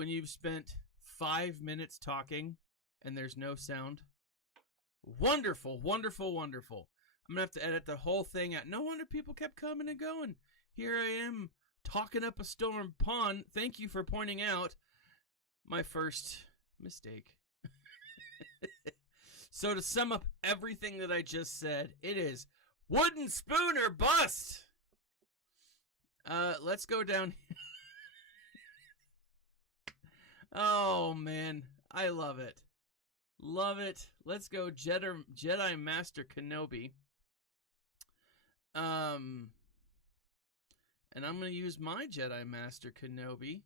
When you've spent 5 minutes talking and there's no sound. Wonderful, wonderful, wonderful. I'm going to have to edit the whole thing out. No wonder people kept coming and going. Here I am talking up a storm pond. Thank you for pointing out my first mistake. So to sum up everything that I just said, it is wooden spoon or bust. Let's go down. Oh, man. I love it. Love it. Let's go Jedi Master Kenobi. And I'm going to use my Jedi Master Kenobi.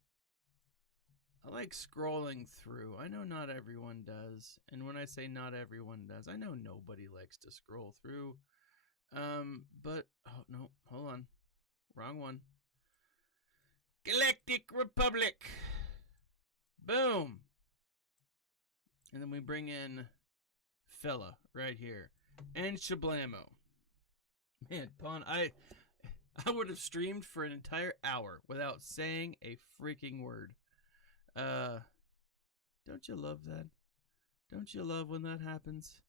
I like scrolling through. I know not everyone does. And when I say not everyone does, I know nobody likes to scroll through. But, oh, no, hold on. Wrong one. Galactic Republic. Boom. And then we bring in fella right here. And shablamo. Man, Pon, I would have streamed for an entire hour without saying a freaking word. Don't you love that? Don't you love when that happens?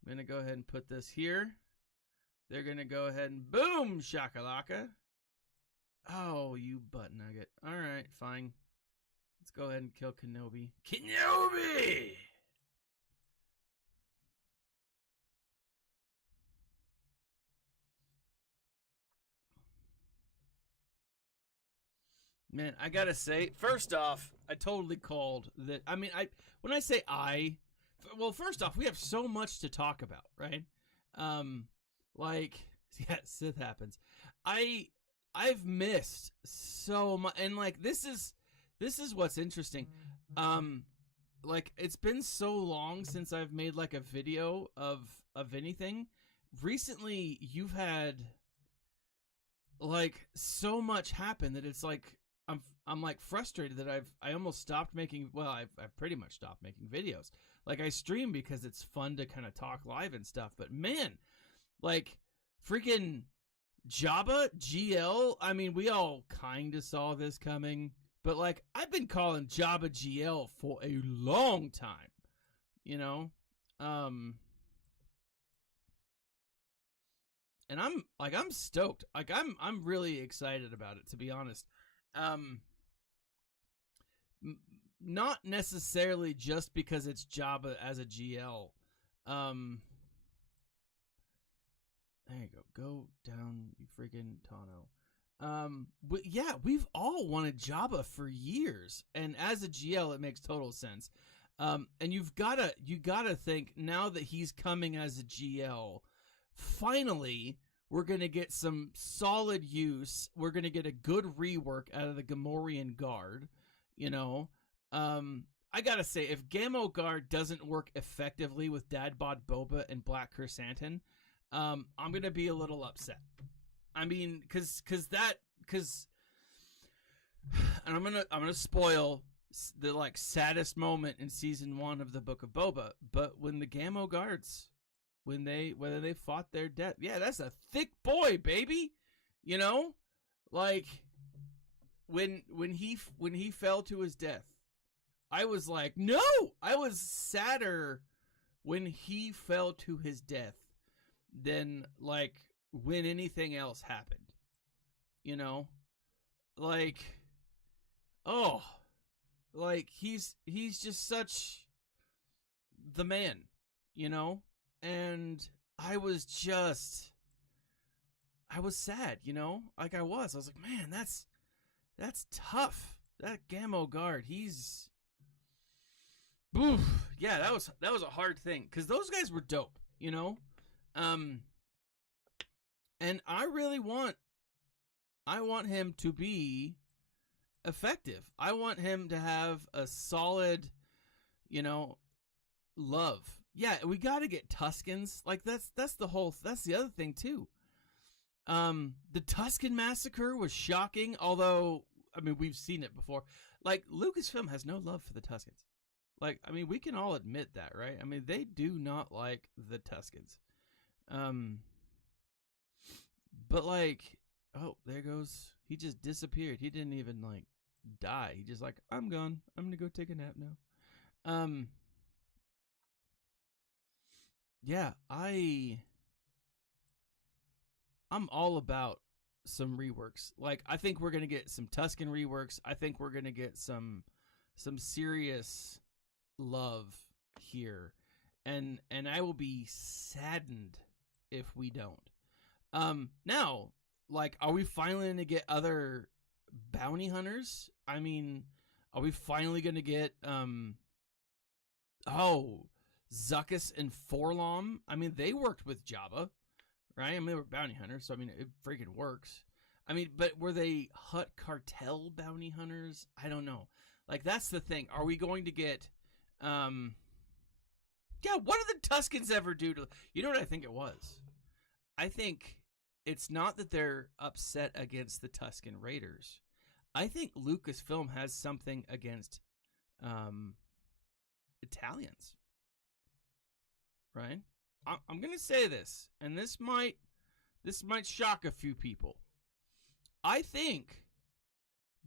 I'm going to go ahead and put this here. They're going to go ahead and boom, shakalaka. Oh, you butt nugget. All right, fine. Let's go ahead and kill Kenobi. Kenobi! Man, I gotta say, first off, I totally called that. I mean, when I say well, first off, we have so much to talk about, right? Like, yeah, Sith happens. I've missed so much, and like this is what's interesting. Like it's been so long since I've made like a video of anything. Recently, you've had like so much happen that it's like I'm like frustrated that I almost stopped making. Well, I've pretty much stopped making videos. Like I stream because it's fun to kind of talk live and stuff. But man, like freaking Jabba GL. I mean, we all kind of saw this coming, but like I've been calling Jabba GL for a long time, you know. And I'm stoked. Like I'm really excited about it, to be honest. Not necessarily just because it's Jabba as a GL. There you go. Go down, you freaking Tano. But yeah, we've all wanted Jabba for years, and as a GL, it makes total sense. And you gotta think now that he's coming as a GL. Finally, we're gonna get some solid use. We're gonna get a good rework out of the Gamorrean Guard. You know, I gotta say, if Gamo Guard doesn't work effectively with Dad Bod Boba and Black Chrysanthemum, I'm gonna be a little upset. I mean, cause and I'm gonna spoil the like saddest moment in season 1 of the Book of Boba. But when the Gamo Guards, whether they fought their death, yeah, that's a thick boy, baby. You know, like when he fell to his death, I was like, no, I was sadder when he fell to his death than like when anything else happened. You know, like, oh, like he's just such the man, you know. And I was sad, you know, like I was like, man, that's tough. That Gamo Guard, he's, oof, yeah, that was a hard thing, because those guys were dope, you know. And I want him to be effective. I want him to have a solid, you know, love. Yeah, we got to get Tuskens. Like that's the other thing too. The Tusken Massacre was shocking, although I mean we've seen it before. Like Lucasfilm has no love for the Tuskens. Like, I mean, we can all admit that, right? I mean, they do not like the Tuskens. But like, oh, there goes, he just disappeared. He didn't even like die. He just like, I'm gone. I'm gonna go take a nap now. Yeah, I'm all about some reworks. Like, I think we're gonna get some Tusken reworks. I think we're gonna get some serious love here, and I will be saddened if we don't. Now, like, are we finally gonna get other bounty hunters? I mean, are we finally gonna get Zuckuss and Forlom? I mean, they worked with Jabba, right? I mean, they were bounty hunters, so I mean, it freaking works. I mean, but were they Hutt cartel bounty hunters? I don't know. Like, that's the thing. Are we going to get yeah, what did the Tuskens ever do to... You know what I think it was? I think it's not that they're upset against the Tusken Raiders. I think Lucasfilm has something against Italians. Right? I'm going to say this, and this might shock a few people. I think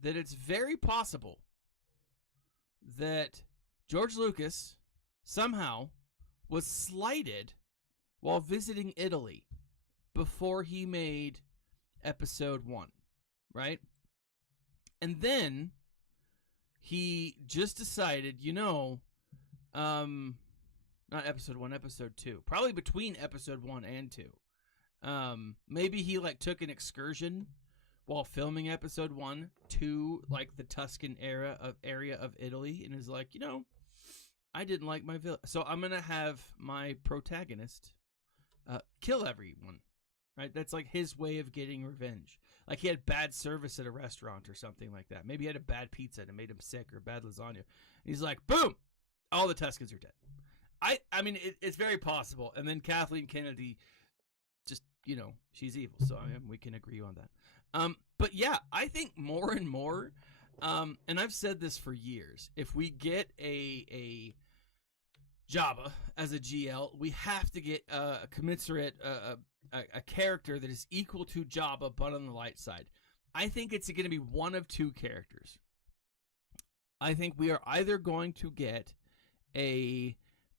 that it's very possible that George Lucas somehow was slighted while visiting Italy before he made Episode 1, right? And then he just decided, not Episode 1, Episode 2, probably between Episode 1 and 2. Maybe he took an excursion while filming Episode 1 to the Tuscan area of Italy, and is like, I didn't like my village, so I'm gonna have my protagonist kill everyone. Right? That's like his way of getting revenge. Like he had bad service at a restaurant or something like that. Maybe he had a bad pizza and it made him sick, or bad lasagna. And he's like, boom, all the Tuscans are dead. I mean, it's very possible. And then Kathleen Kennedy, just, she's evil. So I mean, we can agree on that. But yeah, I think more and more, and I've said this for years, if we get a Jabba as a GL, we have to get a commensurate, a character that is equal to Jabba, but on the light side. I think it's going to be one of two characters. I think we are either going to get a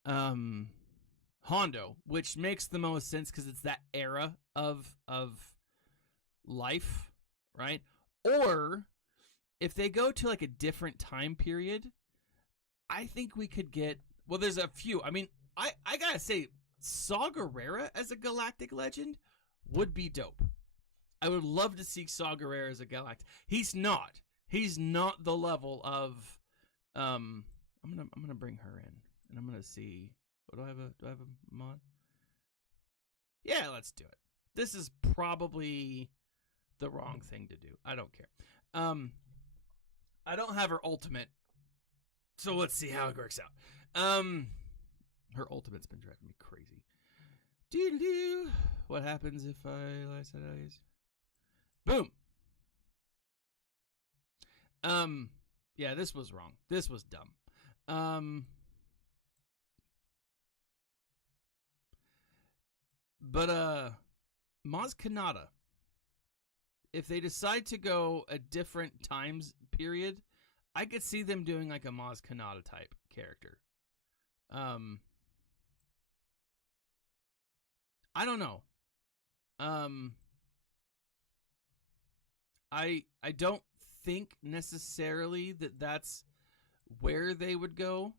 Hondo, which makes the most sense because it's that era of life, right? Or if they go to a different time period, I think we could get, well, there's a few. I mean, I gotta say, Saw Gerrera as a galactic legend would be dope. I would love to see Saw Gerrera as a galactic. He's not the level of I'm gonna bring her in, and I'm gonna see, do I have a mod? Yeah, let's do it. This is probably the wrong thing to do. I don't care. I don't have her ultimate, so let's see how it works out. Her ultimate's been driving me crazy. Doo-doo-doo. What happens if I said eyes? Boom. Yeah, this was wrong. This was dumb. But Maz Kanata, if they decide to go a different times period, I could see them doing a Maz Kanata type character. I don't know. I don't think necessarily that that's where they would go.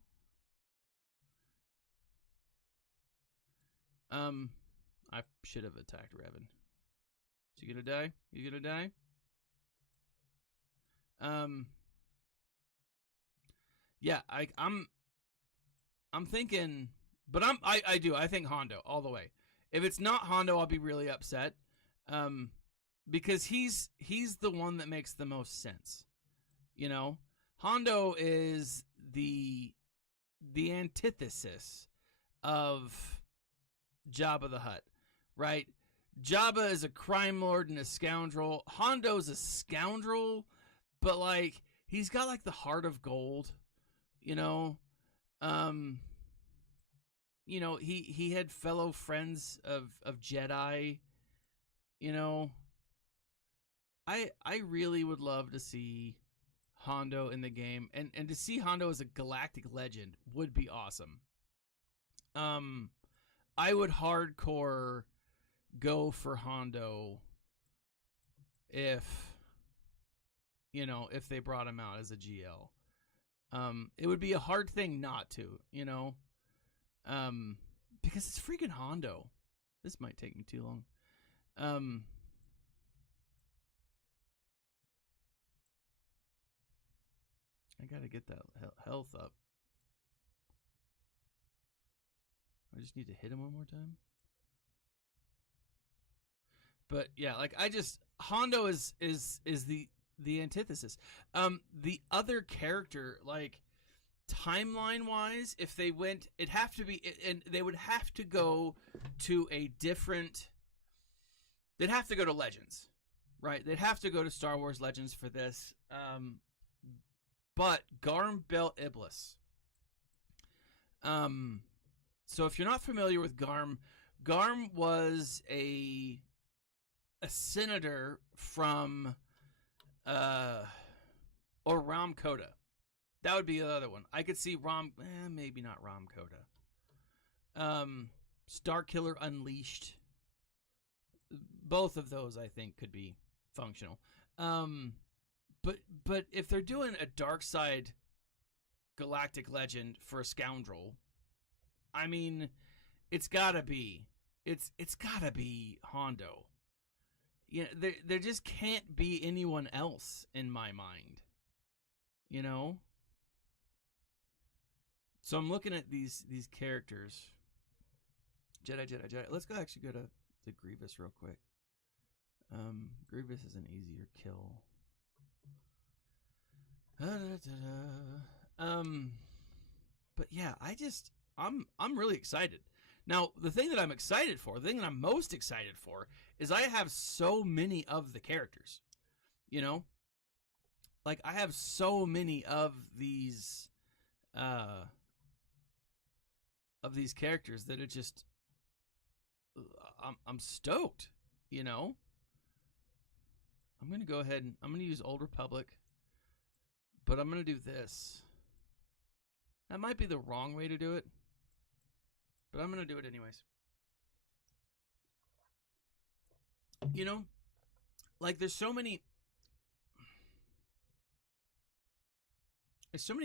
I should have attacked Revan. Is he gonna die? You gonna die? Yeah, I'm thinking, but I think Hondo all the way. If it's not Hondo, I'll be really upset. Because he's the one that makes the most sense. Hondo is the antithesis of Jabba the Hutt, right? Jabba is a crime lord and a scoundrel. Hondo's a scoundrel, but he's got the heart of gold, He had fellow friends of Jedi, I really would love to see Hondo in the game, and to see Hondo as a galactic legend would be awesome. I would hardcore go for Hondo if they brought him out as a GL. It would be a hard thing not to, because it's freaking Hondo. This might take me too long. I gotta get that health up. I just need to hit him one more time. But yeah, like Hondo is the antithesis. The other character, like timeline wise, if they went, it'd have to be, and they would have to go to a different. They'd have to go to Legends, right? They'd have to go to Star Wars Legends for this. But Garm Bel Iblis. So if you're not familiar with Garm was a senator from or Ram Koda. That would be the other one. I could see maybe not Ram Koda. Starkiller Unleashed. Both of those I think could be functional. But if they're doing a dark side galactic legend for a scoundrel, I mean, it's gotta be Hondo. There just can't be anyone else in my mind. So I'm looking at these characters. Jedi. Let's actually go to Grievous real quick. Grievous is an easier kill. But yeah, I'm really excited. Now, the thing that I'm excited for, the thing that I'm most excited for, is I have so many of the characters. Like I have so many of these characters that it just I'm stoked, I'm gonna go ahead and I'm gonna use Old Republic. But I'm going to do this. That might be the wrong way to do it. But I'm going to do it anyways. Like there's so many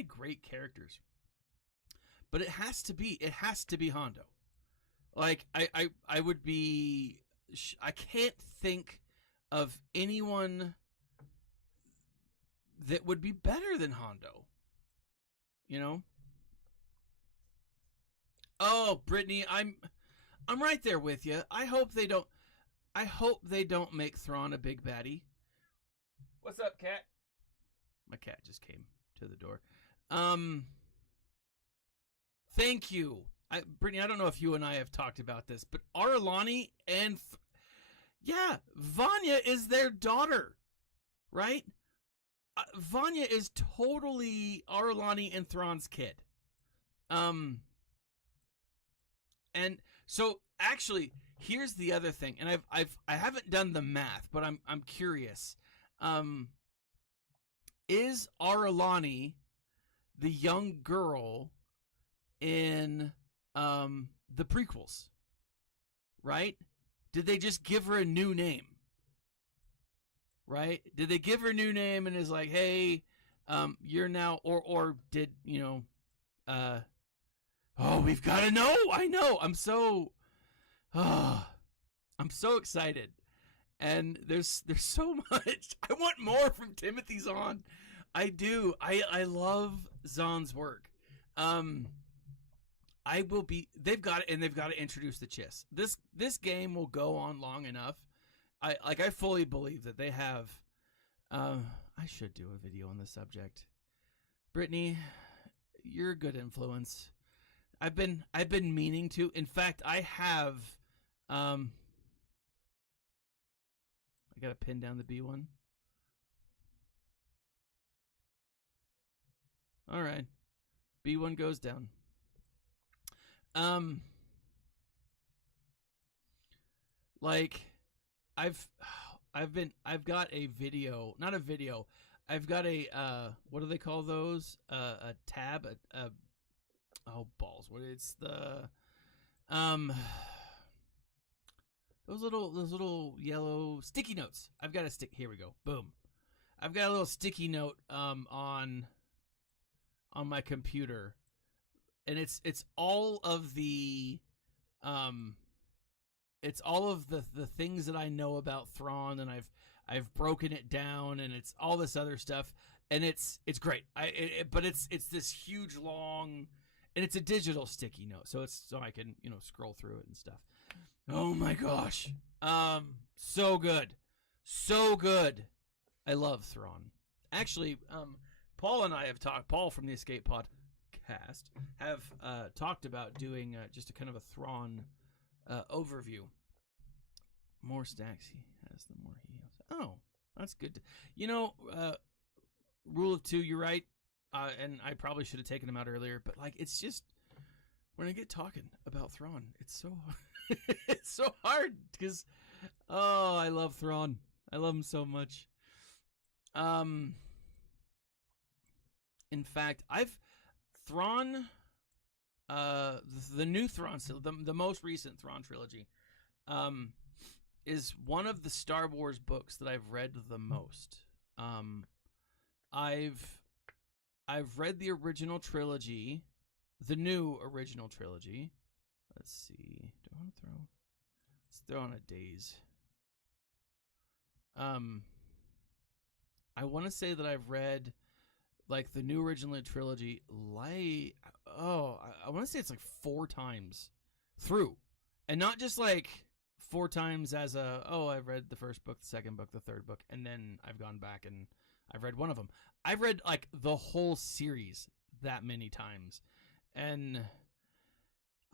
great characters. But it has to be Hondo. Like I would be, I can't think of anyone that would be better than Hondo. Oh, Brittany, I'm right there with you. I hope they don't make Thrawn a big baddie. What's up, cat? My cat just came to the door. Thank you. Brittany, I don't know if you and I have talked about this, but Aralani and Vanya is their daughter, right? Vanya is totally Aralani and Thrawn's kid. And so actually, here's the other thing, and I haven't done the math, but I'm curious. Is Aralani the young girl in the prequels? Right? Did they just give her a new name? Right? Did they give her a new name and is like, hey, you're now, or did, we've got to know. I know. I'm so excited. And there's so much. I want more from Timothy Zahn. I do. I love Zahn's work. They've got to introduce the Chiss. This game will go on long enough. I fully believe that they have. I should do a video on this subject. Brittany, you're a good influence. I've been meaning to. In fact, I have. I gotta pin down the B1. All right, B1 goes down. Like, I've got a video, not a video, I've got a what do they call those? A tab, oh balls. What it's the those little yellow sticky notes. I've got a stick. Here we go. Boom. I've got a little sticky note on my computer, and it's all of the things that I know about Thrawn, and I've broken it down, and it's all this other stuff, and it's great. But it's this huge long, and it's a digital sticky note, so I can scroll through it and stuff. Oh my gosh, so good, so good. I love Thrawn. Actually, Paul and I have talked. Paul from the Escape Podcast have talked about doing just a kind of a Thrawn overview. More stacks he has, the more he has. Oh, that's good. Rule of two. You're right, and I probably should have taken him out earlier. But it's just when I get talking about Thrawn, it's so it's so hard because I love Thrawn. I love him so much. In fact, Thrawn, the new Thrawn, the most recent Thrawn trilogy, is one of the Star Wars books that I've read the most. I've read the original trilogy, the new original trilogy. Let's see. Do I want to throw? Let's throw on a days. I want to say that I've read the new original trilogy. I want to say it's 4 times through, and not just 4 times as I've read the first book, the second book, the third book, and then I've gone back and I've read one of them. I've read the whole series that many times, and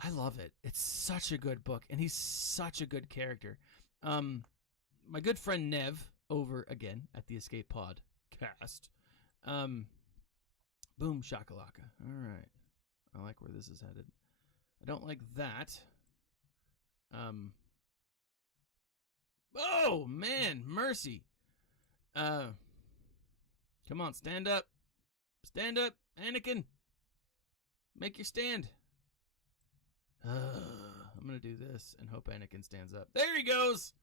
I love it. It's such a good book, and he's such a good character. My good friend Nev over again at the Escape Pod cast. Boom shakalaka. All right. I like where this is headed. I don't like that. Oh man, mercy. Come on, stand up. Stand up, Anakin. Make your stand. I'm gonna do this and hope Anakin stands up. There he goes.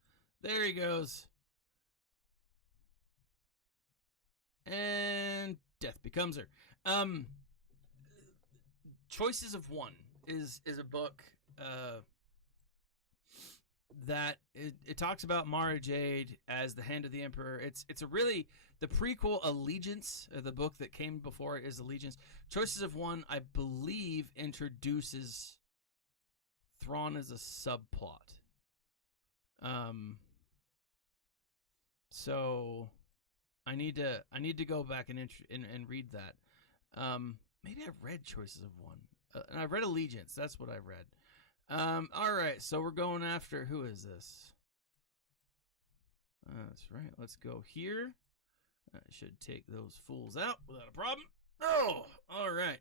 There he goes. And death becomes her. Choices of One is a book that it talks about Mara Jade as the Hand of the Emperor. It's a really the prequel Allegiance, the book that came before it is Allegiance. Choices of One, I believe, introduces Thrawn as a subplot. So I need to go back and read that. Maybe I've read Choices of One, and I've read Allegiance. That's what I read. All right, so we're going after, who is this? That's right. Let's go here. I should take those fools out without a problem. Oh, all right.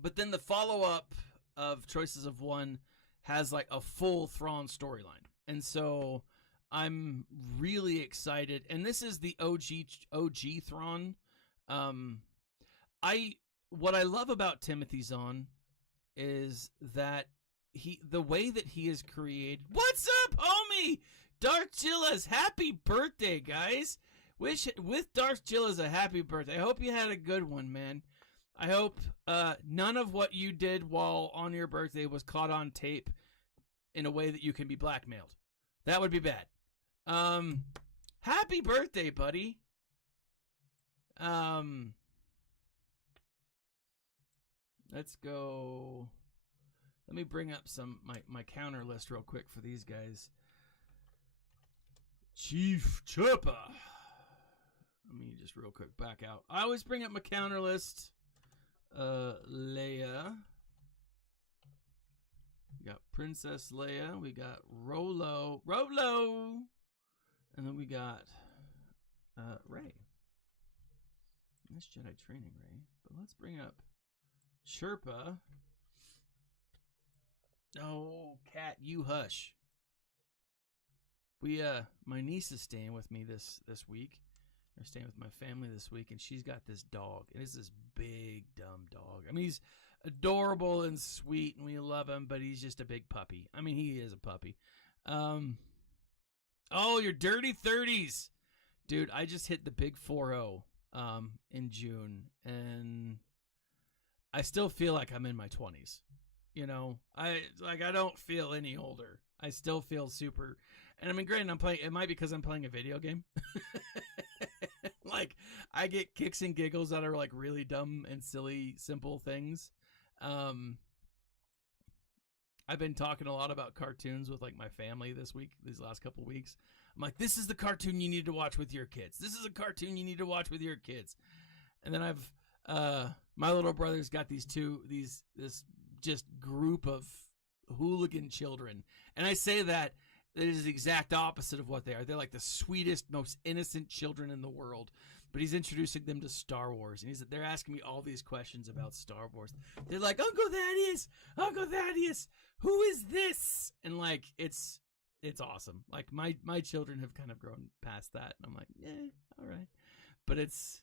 But then the follow-up of Choices of One has a full Thrawn storyline, and so I'm really excited. And this is the OG Thrawn. What I love about Timothy Zahn is that the way that he is created. What's up, homie? Darth Chilla's happy birthday, guys. With Darth Chilla's a happy birthday. I hope you had a good one, man. I hope none of what you did while on your birthday was caught on tape in a way that you can be blackmailed. That would be bad. Happy birthday, buddy. Let's go. Let me bring up my counter list real quick for these guys. Chief Chopper. Let me just real quick back out. I always bring up my counter list. Leia. We got Princess Leia. We got Rolo. And then we got Rey. Nice Jedi training, Rey. But let's bring up Chirpa. Oh, cat, you hush. We my niece is staying with me this week, They're staying with my family this week, and she's got this dog, and it's this big, dumb dog. I mean, he's adorable and sweet, and we love him, but he's just a big puppy. I mean, he is a puppy. Oh, your dirty 30s. Dude, I just hit the big 4-0 in June, and I still feel like I'm in my 20s. You know, I don't feel any older. I still feel super. And I mean, granted, it might be because I'm playing a video game. Like, I get kicks and giggles out of like really dumb and silly, simple things. I've been talking a lot about cartoons with like my family these last couple weeks. I'm like, this is the cartoon you need to watch with your kids. This is a cartoon you need to watch with your kids. And then my little brother's got this just group of hooligan children. And I say that it is the exact opposite of what they are. They're like the sweetest, most innocent children in the world. But he's introducing them to Star Wars. And they're asking me all these questions about Star Wars. They're like, Uncle Thaddeus, who is this? And like, it's awesome. Like my children have kind of grown past that. And I'm like, yeah, all right. But it's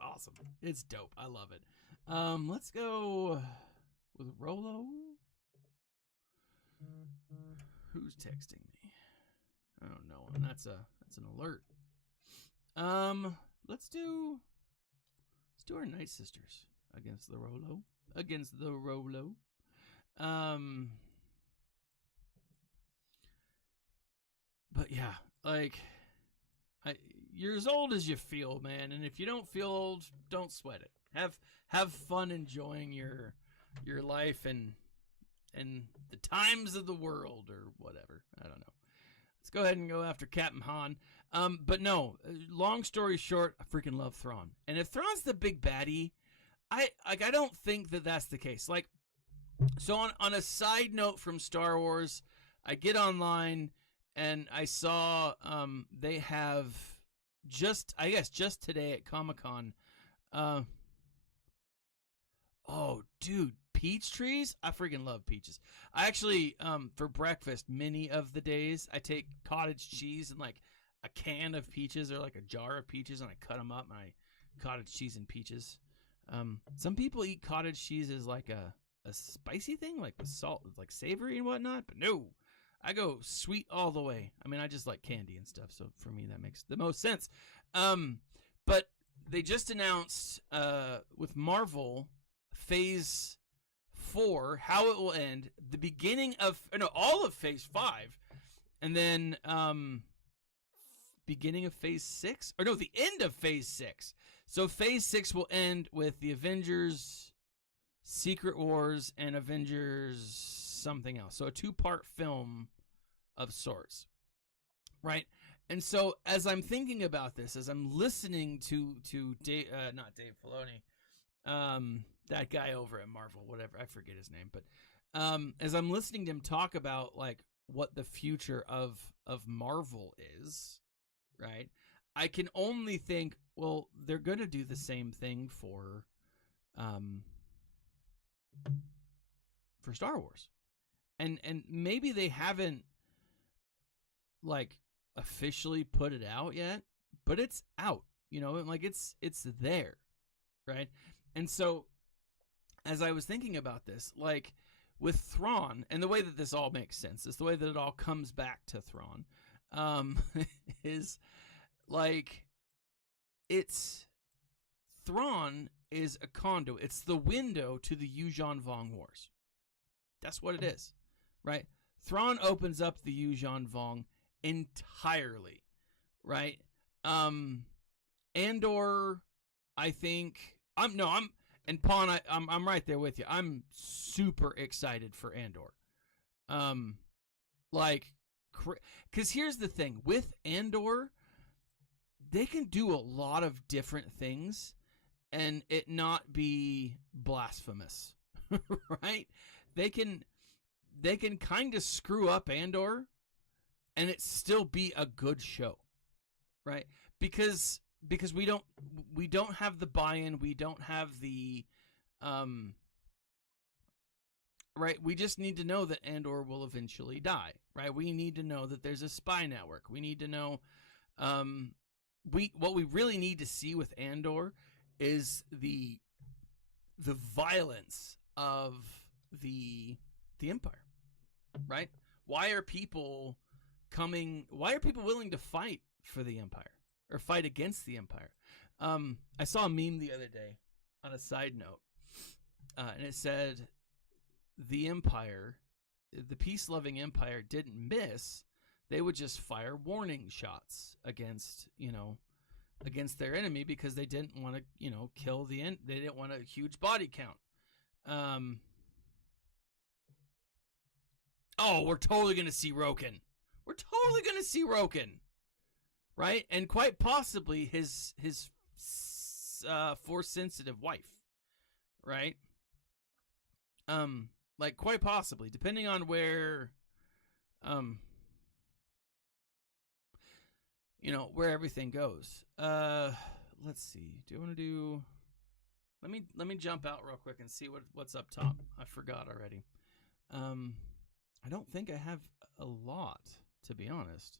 awesome. It's dope. I love it. Let's go with Rolo. Who's texting me? I don't know. And that's an alert. Let's do our Night Sisters against the Rolo. But yeah, like, you're as old as you feel, man. And if you don't feel old, don't sweat it. Have fun enjoying your life and the times of the world or whatever. I don't know. Let's go ahead and go after Captain Han. But no, long story short, I freaking love Thrawn. And if Thrawn's the big baddie, I don't think that that's the case. Like, so on a side note from Star Wars, I get online and I saw they have just today at Comic-Con. Oh, dude, peach trees? I freaking love peaches. I actually, for breakfast, many of the days, I take cottage cheese and like a can of peaches or like a jar of peaches, and I cut them up and I cottage cheese and peaches. Some people eat cottage cheese as like a spicy thing, like with salt, like savory and whatnot, but no, I go sweet all the way. I mean, I just like candy and stuff, so for me that makes the most sense. But they just announced with Marvel Phase 4 how it will end, the beginning of all of Phase 5, and then beginning of Phase 6, or no, the end of Phase 6. So Phase 6 will end with the Avengers Secret Wars and Avengers something else. So a 2-part film of sorts, right? And so as I'm thinking about this, as I'm listening to Dave, not Dave Filoni, that guy over at Marvel, whatever, I forget his name, but as I'm listening to him talk about like what the future of Marvel is, right? I can only think, well, they're going to do the same thing for Star Wars. And maybe they haven't like officially put it out yet, but it's out, like it's there, right? And so as I was thinking about this, like with Thrawn, and the way that this all makes sense is the way that it all comes back to Thrawn, is like Thrawn is a conduit. It's the window to the Yuuzhan Vong Wars. That's what it is, right? Thrawn opens up the Yuuzhan Vong entirely, right? Andor, I think I'm right there with you. I'm super excited for Andor. Because here's the thing with Andor, they can do a lot of different things and it not be blasphemous, right? They can kind of screw up Andor and it still be a good show, right? Because we don't have the buy-in, we don't have the right, we just need to know that Andor will eventually die, right? We need to know that there's a spy network. We need to know what we really need to see with Andor is the violence of the Empire, right? Why are people willing to fight for the Empire or fight against the Empire? I saw a meme the other day on a side note, and it said the Empire, the peace-loving Empire, didn't miss. They would just fire warning shots against their enemy because they didn't want to, kill they didn't want a huge body count. We're totally going to see Roken. We're totally going to see Roken. Right? And quite possibly his Force-sensitive wife. Right? Like, quite possibly, depending on where, where everything goes. Let's see. Do you want to do... Let me jump out real quick and see what's up top. I forgot already. I don't think I have a lot, to be honest.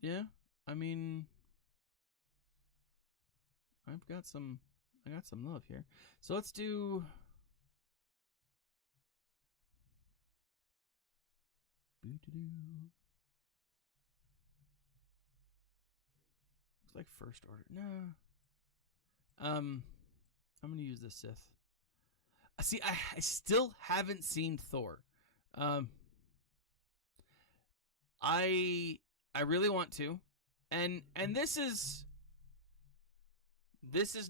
Yeah, I mean, I got some love here. So let's do... Looks like First Order. No. I'm gonna use the Sith. See, I still haven't seen Thor. I really want to, and this is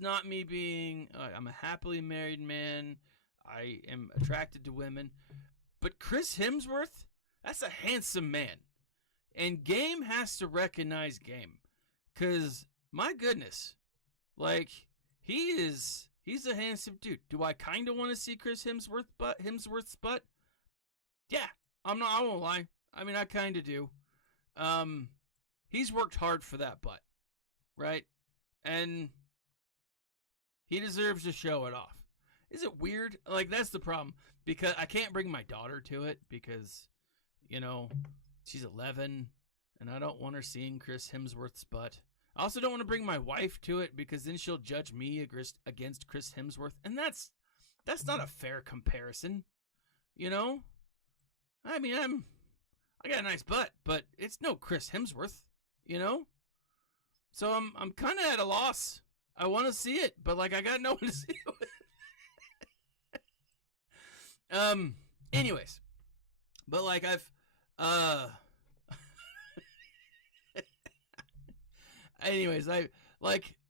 not me being. I'm a happily married man. I am attracted to women, but Chris Hemsworth, that's a handsome man, and Game has to recognize Game, 'cause my goodness, like he's a handsome dude. Do I kind of want to see Chris Hemsworth's butt? Yeah, I won't lie. I mean, I kind of do. He's worked hard for that butt, right? And he deserves to show it off. Is it weird? Like, that's the problem. Because I can't bring my daughter to it because, she's 11 and I don't want her seeing Chris Hemsworth's butt. I also don't want to bring my wife to it because then she'll judge me against Chris Hemsworth. And that's not a fair comparison. I mean, I got a nice butt, but it's no Chris Hemsworth, So I'm kind of at a loss. I want to see it, but like I got no one to see it with. Anyways, but like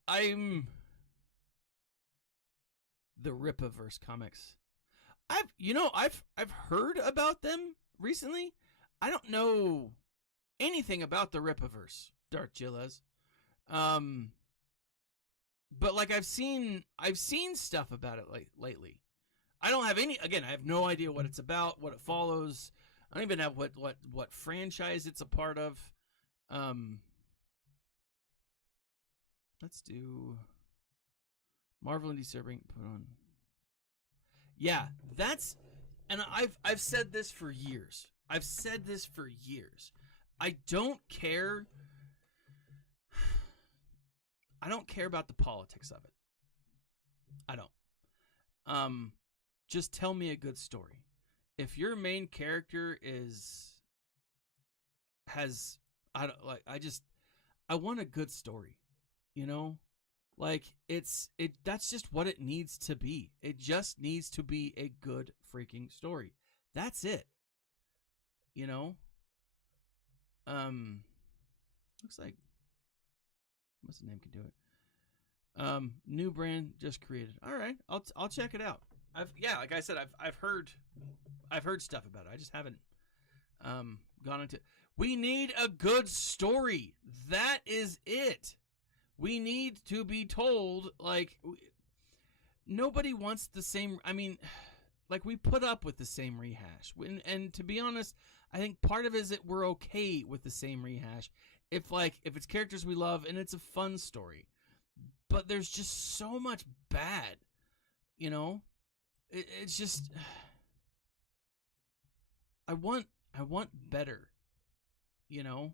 I'm the Rippaverse comics. I've heard about them recently. I don't know anything about the Rippaverse, Dark Gilles. But like I've seen stuff about it lately. I don't have I have no idea what it's about, what it follows. I don't even have what franchise it's a part of. Let's do Marvel and DC put on. Yeah, and I've said this for years. I don't care. I don't care about the politics of it. I don't. Just tell me a good story. If your main character I want a good story. Like that's just what it needs to be. It just needs to be a good freaking story. That's it. Looks like what's the name can do it. New brand just created. All right, I'll check it out. Like I said, I've heard stuff about it. I just haven't gone into. We need a good story. That is it. We need to be told, like, nobody wants the same. I mean, like, we put up with the same rehash. And to be honest, I think part of it is that we're okay with the same rehash if it's characters we love and it's a fun story. But there's just so much bad, It's just I want I want better. You know?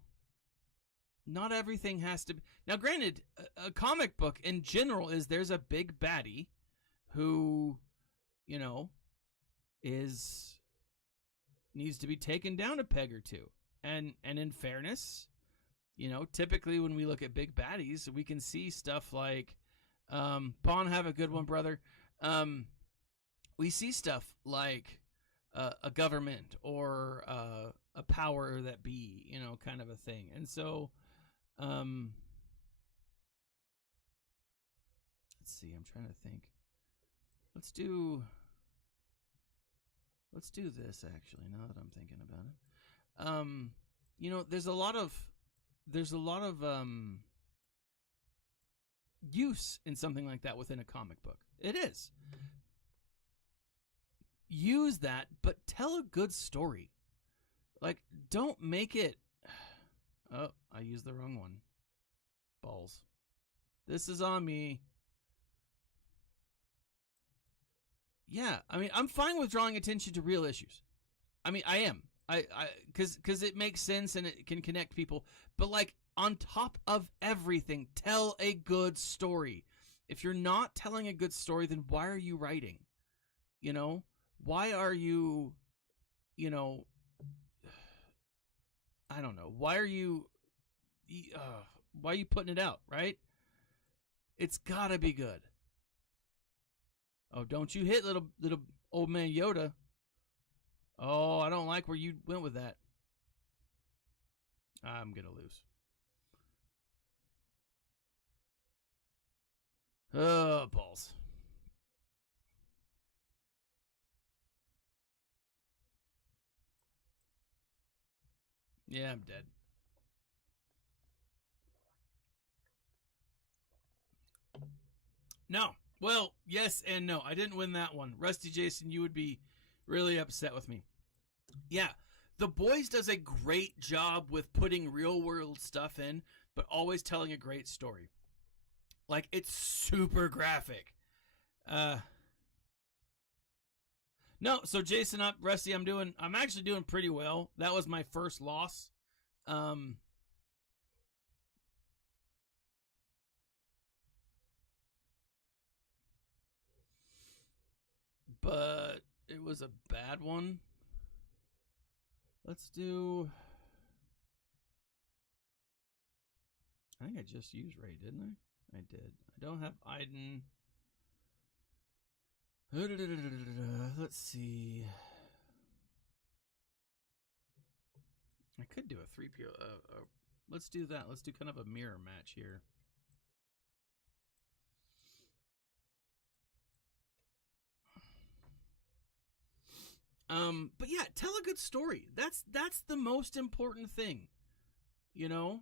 Not everything has to be... Now, granted, a comic book in general is there's a big baddie who, you know, needs to be taken down a peg or two. And in fairness, you know, typically when we look at big baddies, we can see stuff like, Bon, have a good one, brother. We see stuff like a government or a power that be, you know, kind of a thing. And so, let's see, I'm trying to think. Let's do this, actually, now that I'm thinking about it. You know, there's a lot of use in something like that within a comic book. It is. Use that, but tell a good story. Like, don't make it... Oh, I used the wrong one. Balls. This is on me. Yeah, I mean, I'm fine with drawing attention to real issues. I mean, I am. Because it makes sense and it can connect people. But, like, on top of everything, tell a good story. If you're not telling a good story, then why are you writing? You know? Why are you, you know, I don't know. Why are you putting it out, right? It's gotta be good. Oh, don't you hit little old man Yoda. Oh, I don't like where you went with that. I'm gonna lose. Oh, balls. Yeah, I'm dead. No. Well, yes and no. I didn't win that one. Rusty Jason, you would be really upset with me. Yeah, The Boys does a great job with putting real world stuff in, but always telling a great story. Like, it's super graphic. No, so Jason, Rusty, I'm actually doing pretty well. That was my first loss. But it was a bad one. Let's do... I think I just used Ray, didn't I? I did. I don't have Iden. Let's see. I could do a 3PO. Let's do that. Let's do kind of a mirror match here. But yeah, tell a good story. That's the most important thing. You know?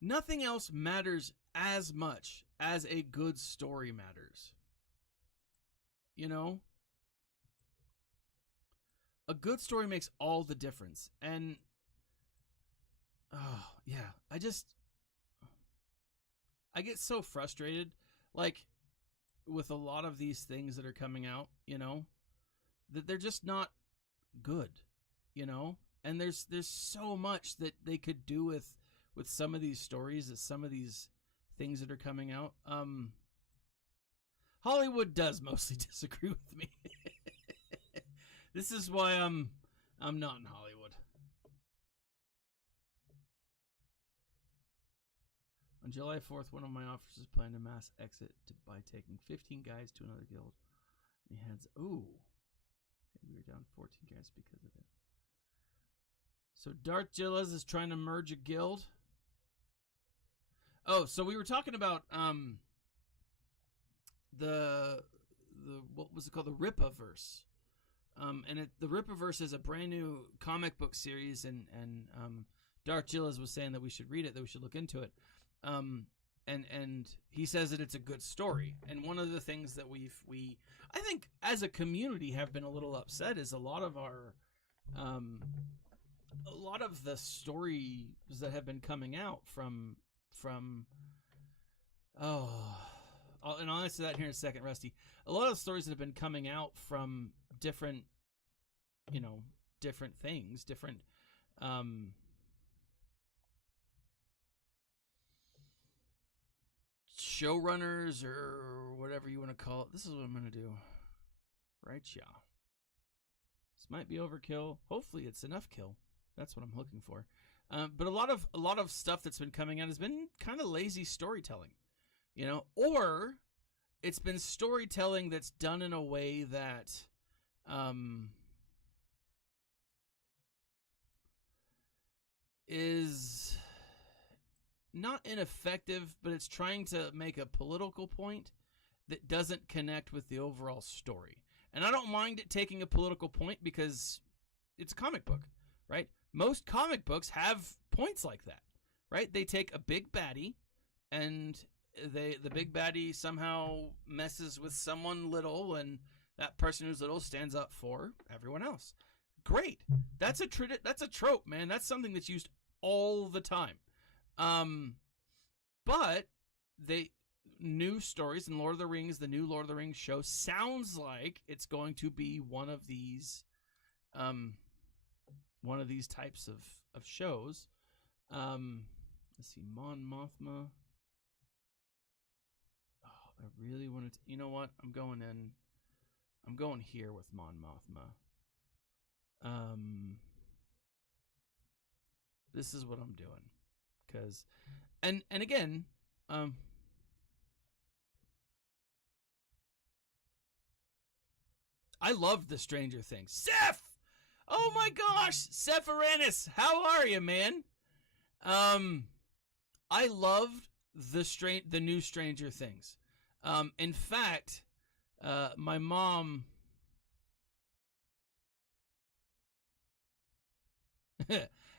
Nothing else matters as much as a good story matters. You know? A good story makes all the difference. And oh, yeah, I get so frustrated, like, with a lot of these things that are coming out, you know, that they're just not good, you know? And there's so much that they could do with some of these stories, some of these things that are coming out. Hollywood does mostly disagree with me. This is why I'm not in Hollywood. On July 4th, one of my officers planned a mass exit by taking 15 guys to another guild. And he heads, ooh. We were down 14 guys because of it. So Darth Gillas is trying to merge a guild. Oh, so we were talking about the what was it called? The Rippaverse. And the Rippaverse is a brand new comic book series, and Darth Gillas was saying that we should read it, that we should look into it. And he says that it's a good story. And one of the things that we I think as a community have been a little upset is a lot of the stories that have been coming out from and I'll answer that here in a second, Rusty. A lot of the stories that have been coming out from different different things, different showrunners or whatever you want to call it. This is what I'm going to do. Right, yeah. This might be overkill. Hopefully it's enough kill. That's what I'm looking for. But a lot of stuff that's been coming out has been kind of lazy storytelling, you know, or it's been storytelling that's done in a way that is not ineffective, but it's trying to make a political point that doesn't connect with the overall story. And I don't mind it taking a political point because it's a comic book, right? Most comic books have points like that, right? They take a big baddie and the big baddie somehow messes with someone little, and that person who's little stands up for everyone else. Great. That's a trope, man. That's something that's used all the time. But new stories in Lord of the Rings, the new Lord of the Rings show sounds like it's going to be one of these types of shows. Let's see, Mon Mothma. Oh, I really wanted to, you know what? I'm going here with Mon Mothma. This is what I'm doing. Cause, and again, I love the Stranger Things. Seth! Oh my gosh! Sephironis! How are you, man? I loved the new Stranger Things. In fact, my mom...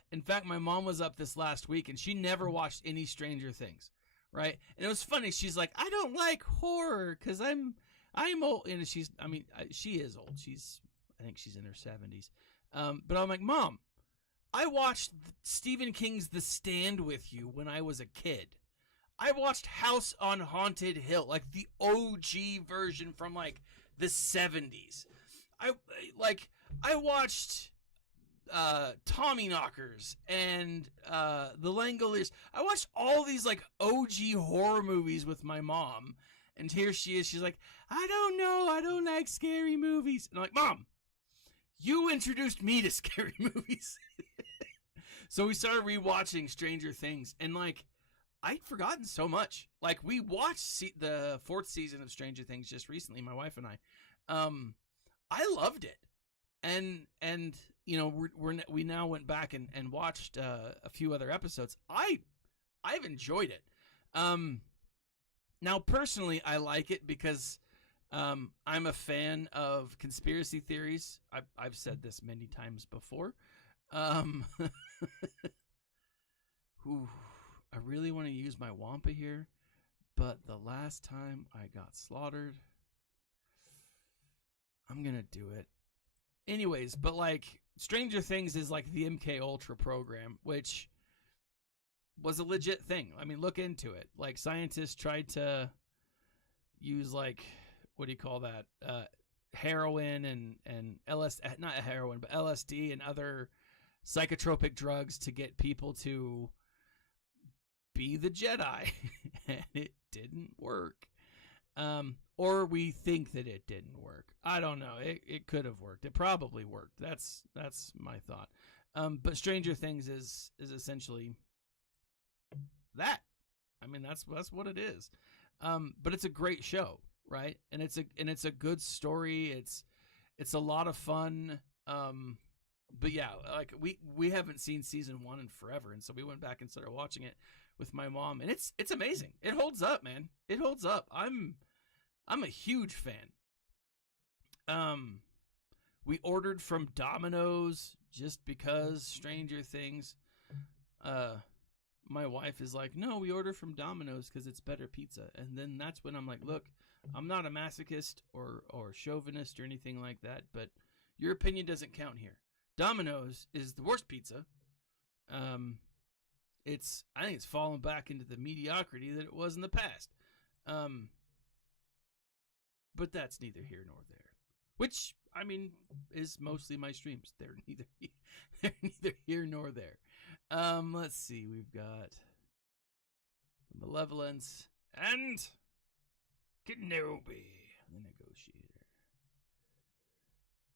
In fact, my mom was up this last week, and she never watched any Stranger Things, right? And it was funny. She's like, I don't like horror because I'm old. And she is old. I think she's in her 70s. But I'm like, Mom, I watched Stephen King's The Stand with you when I was a kid. I watched House on Haunted Hill, like the OG version from like the 70s. I watched Tommyknockers and The Langoliers. I watched all these like OG horror movies with my mom, and here she is. She's like, I don't know, I don't like scary movies. And I'm like, Mom, you introduced me to scary movies. So we started rewatching Stranger Things, and like I'd forgotten so much. Like we watched the 4th season of Stranger Things just recently, my wife and I loved it, and you know, we now went back and watched a few other episodes. I've enjoyed it. Now personally, I like it because I'm a fan of conspiracy theories. I've said this many times before. Ooh, I really want to use my Wampa here, but the last time I got slaughtered, I'm gonna do it. Anyways, but like Stranger Things is like the MK Ultra program, which was a legit thing. I mean, look into it. Like scientists tried to use like, what do you call that? Heroin and LSD, not heroin, but LSD and other psychotropic drugs to get people to be the Jedi. And it didn't work. Or we think that it didn't work. I don't know. It could have worked. It probably worked. That's my thought. But Stranger Things is essentially that. I mean, that's what it is. But it's a great show, right? And it's a good story. It's a lot of fun. But yeah, like we haven't seen season 1 in forever, and so we went back and started watching it with my mom, and it's amazing. It holds up, man. It holds up. I'm a huge fan. We ordered from Domino's just because Stranger Things. My wife is like, no, we order from Domino's because it's better pizza. And then that's when I'm like, look, I'm not a masochist or chauvinist or anything like that, but your opinion doesn't count here. Domino's is the worst pizza. I think it's fallen back into the mediocrity that it was in the past. But that's neither here nor there. Which I mean, is mostly my streams. They're neither here nor there. Let's see. We've got Malevolence and Kenobi, the Negotiator.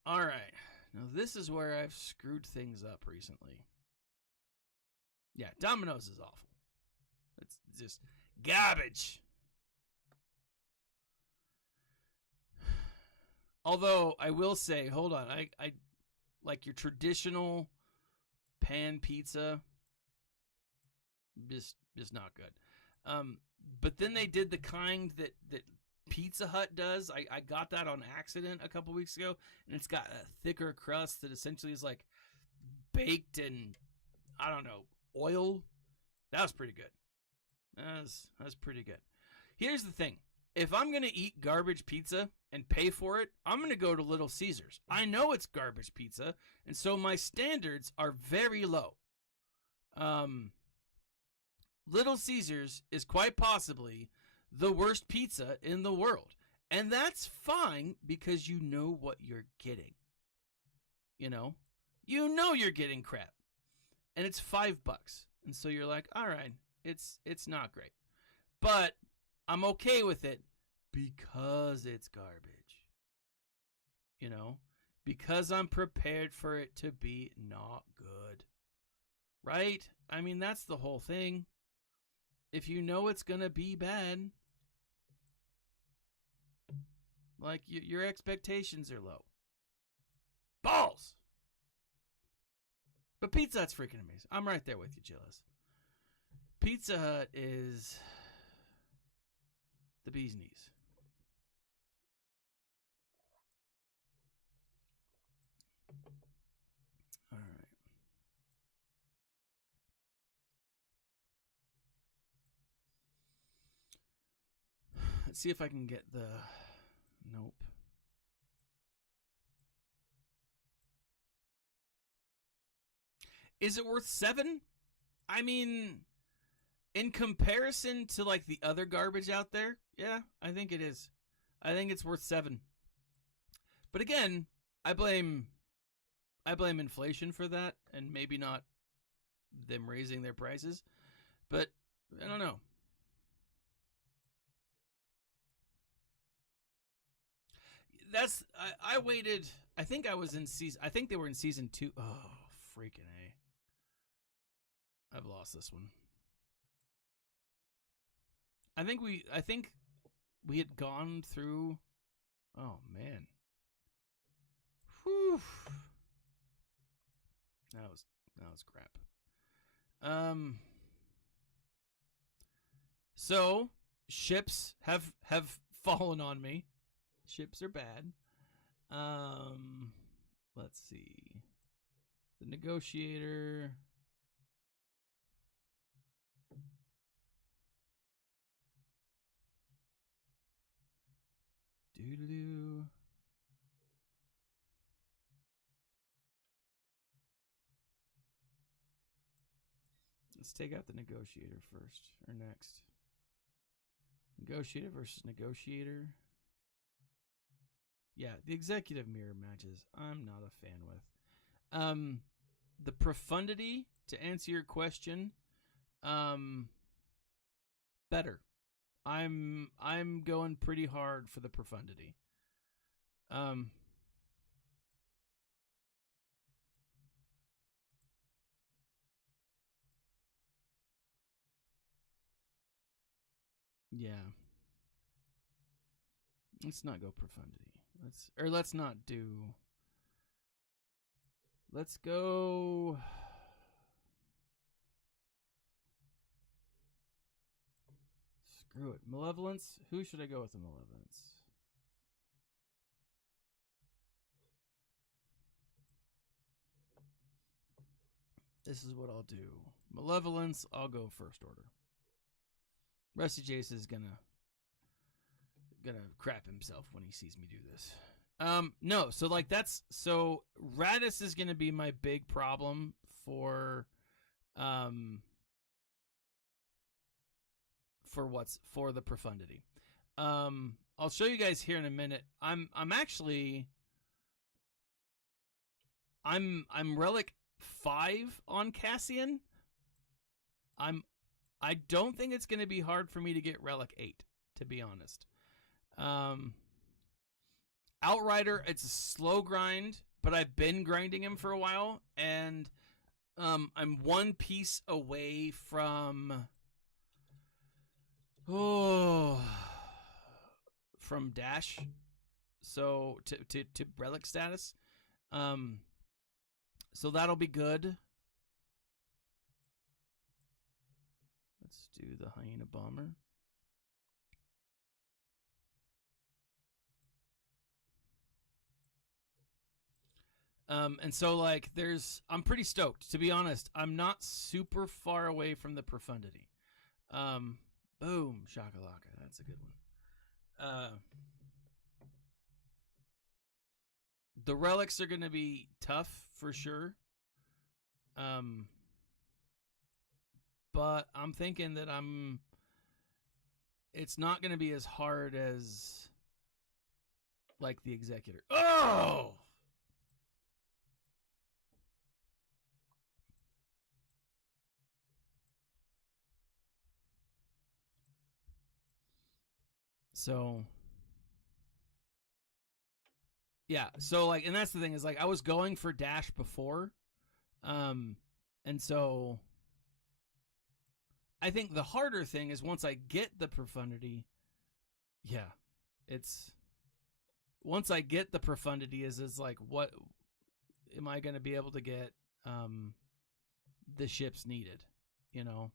All right. Now this is where I've screwed things up recently. Yeah, Domino's is awful. It's just garbage. Although I will say, hold on, I like your traditional pan pizza, just not good. But then they did the kind that Pizza Hut does. I got that on accident a couple weeks ago, and it's got a thicker crust that essentially is like baked in, I don't know, oil. That was pretty good. That was pretty good. Here's the thing. If I'm going to eat garbage pizza and pay for it, I'm going to go to Little Caesars. I know it's garbage pizza, and so my standards are very low. Little Caesars is quite possibly the worst pizza in the world. And that's fine because you know what you're getting. You know you're getting crap. And it's $5. And so you're like, all right, it's not great. But I'm okay with it because it's garbage. You know? Because I'm prepared for it to be not good. Right? I mean, that's the whole thing. If you know it's going to be bad, like, your expectations are low. Balls! But Pizza Hut's freaking amazing. I'm right there with you, Gillis. Pizza Hut is the bee's knees. All right. Let's see if I can get the... Nope. Is it worth 7? I mean, in comparison to like the other garbage out there, yeah, I think it is. I think it's worth 7. But again, I blame inflation for that, and maybe not them raising their prices. But I don't know. I waited. I think I was in season. I think they were in season 2. Oh, freaking A. I've lost this one. I think we had gone through. Oh man. Whew. That was crap. So ships have fallen on me. Ships are bad. Let's see. The Negotiator. Doo-doo-doo. Let's take out the Negotiator first, or next. Negotiator versus Negotiator. Yeah, the executive mirror matches I'm not a fan with. The profundity, to answer your question, better. I'm going pretty hard for the profundity. Yeah. Let's not go profundity. Let's not do. Let's go. Screw it. Malevolence? Who should I go with in Malevolence? This is what I'll do. Malevolence, I'll go first order. Rusty Jace is gonna crap himself when he sees me do this. No, so like so Radis is gonna be my big problem for the profundity. I'll show you guys here in a minute. I'm actually I'm relic 5 on Cassian. I don't think it's going to be hard for me to get relic 8, to be honest. Outrider, it's a slow grind, but I've been grinding him for a while, and I'm one piece away from from dash, so to relic status. So that'll be good. Let's do the hyena bomber. And so like I'm pretty stoked, to be honest. I'm not super far away from the profundity. Boom, shakalaka. That's a good one. The relics are going to be tough for sure. But I'm thinking that it's not going to be as hard as like the Executor. Oh! So yeah, so like, and that's the thing is like I was going for dash before, and so I think the harder thing is once I get the profundity. Yeah, it's once I get the profundity is like, what am I going to be able to get the ships needed, you know?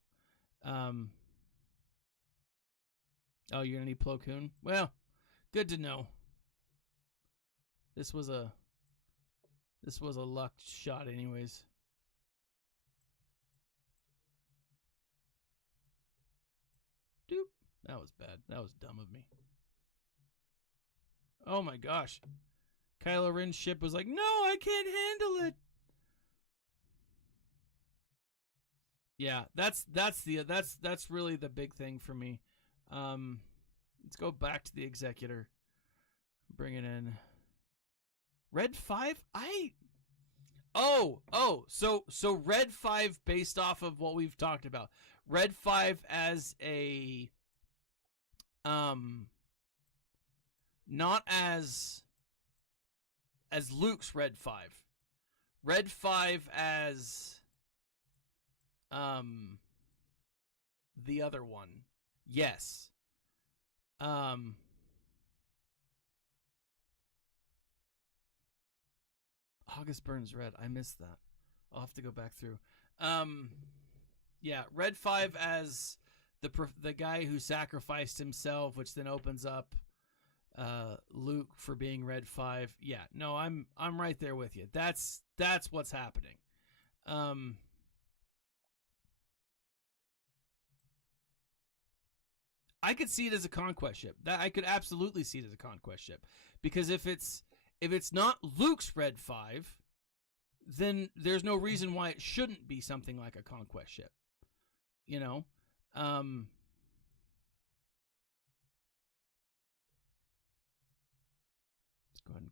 Oh, you're gonna need Plo Koon? Well, good to know. This was a luck shot anyways. Doop. That was bad. That was dumb of me. Oh my gosh. Kylo Ren's ship was like, no, I can't handle it. Yeah, that's really the big thing for me. Let's go back to the Executor. Bring it in. Red 5? So Red 5 based off of what we've talked about. Red 5 as a not as Luke's Red 5. Red 5 as the other one. Yes. August Burns Red. I missed that. I'll have to go back through. Yeah, Red 5 as the guy who sacrificed himself, which then opens up Luke for being Red 5. Yeah, no, I'm right there with you. That's what's happening. I could see it as a conquest ship. That I could absolutely see it as a conquest ship, because if it's not Luke's Red 5, then there's no reason why it shouldn't be something like a conquest ship. You know? Let's go ahead and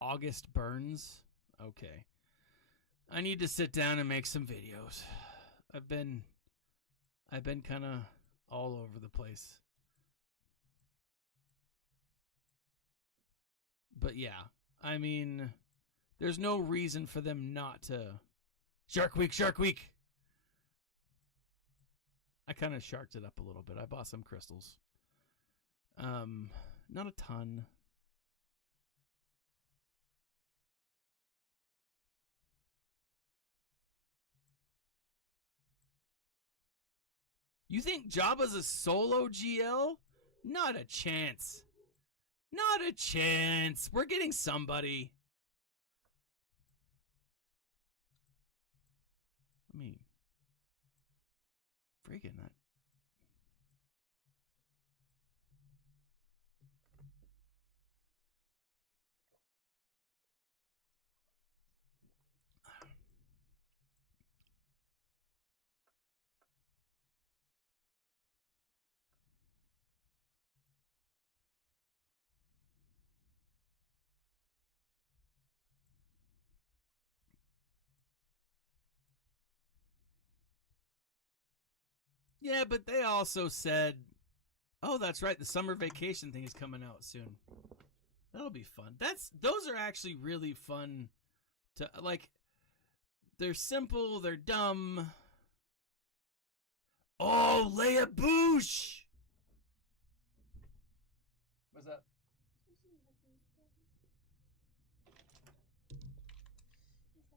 August Burns. Okay. I need to sit down and make some videos. I've been kind of all over the place. But yeah, I mean, there's no reason for them not to. Shark Week. I kind of sharked it up a little bit. I bought some crystals. Not a ton. You think Jabba's a solo GL? Not a chance. Not a chance. We're getting somebody. I mean, freaking that. Yeah, but they also said, oh, that's right, the summer vacation thing is coming out soon. That'll be fun. Those are actually really fun to, like, they're simple, they're dumb. Oh, Leia Boosh! What's up?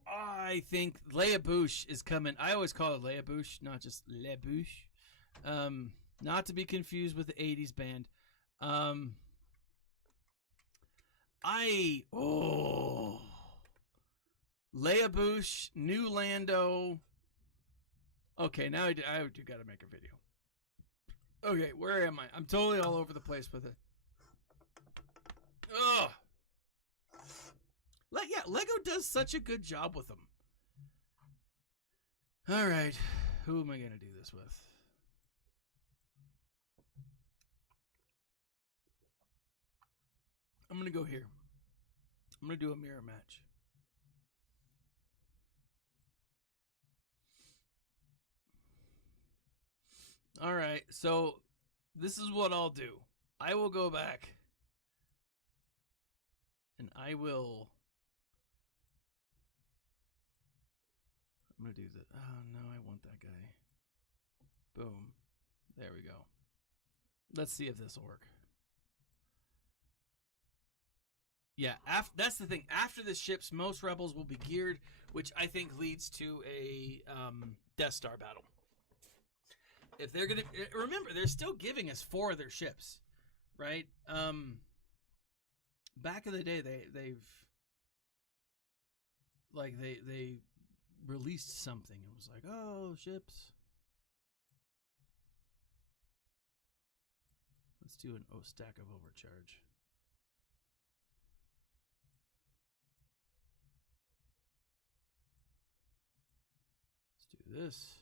I think Leia Boosh is coming. I always call it Leia Boosh, not just Le Boosh. Not to be confused with the 80s band. Leia Boosh, new Lando. Okay, now I do gotta make a video. Okay, where am I? I'm totally all over the place with it. Ugh. Yeah, Lego does such a good job with them. All right, who am I gonna do this with? I'm gonna go here. I'm gonna do a mirror match. All right, so this is what I'll do. I will go back and I'm gonna do this. Oh no, I want that guy. Boom. There we go. Let's see if this will work. Yeah, that's the thing. After this ships, most rebels will be geared, which I think leads to a Death Star battle. If they're gonna remember, they're still giving us 4 of their ships, right? Back in the day, they released something. It was like, oh, ships. Let's do an stack of overcharge. Let's do this.